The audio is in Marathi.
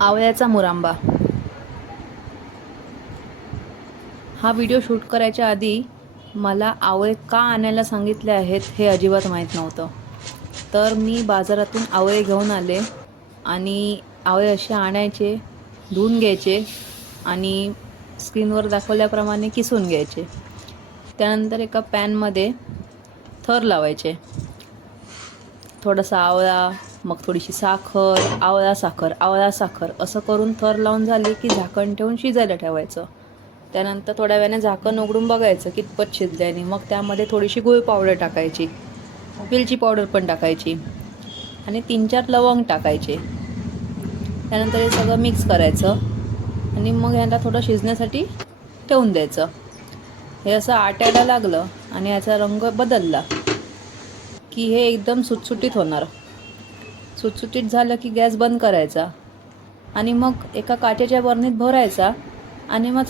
आवळ्याचा मुरांबा. हा व्हिडिओ शूट करायच्या आधी मला आवळे का आणायला सांगितले आहेत हे अजिबात माहीत नव्हतं. तर मी बाजारातून आवळे घेऊन आले आणि आवळे असे आणायचे, धुवून घ्यायचे आणि स्क्रीनवर दाखवल्याप्रमाणे किसून घ्यायचे. त्यानंतर एका पॅनमध्ये थर लावायचे. थोडासा आवळा, मग थोडीशी साखर, आवळा साखर असं करून थर लावून झाले की झाकण ठेवून शिजायला ठेवायचं. त्यानंतर थोड्या वेळाने झाकण उघडून बघायचं कितपत शिजल्याने. मग त्यामध्ये थोडीशी गूळ पावडर टाकायची, वेलची पावडर पण टाकायची आणि 3-4 लवंग टाकायचे. त्यानंतर हे सगळं मिक्स करायचं आणि मग ह्याला थोडं शिजण्यासाठी ठेवून द्यायचं. हे असं आटायला लागलं आणि याचा रंग बदलला की हे एकदम सुटसुटीत होणार. सुटसुटीत झालं की गॅस बंद करायचा आणि मग एका काचेच्या बरणीत भरायचा आणि मग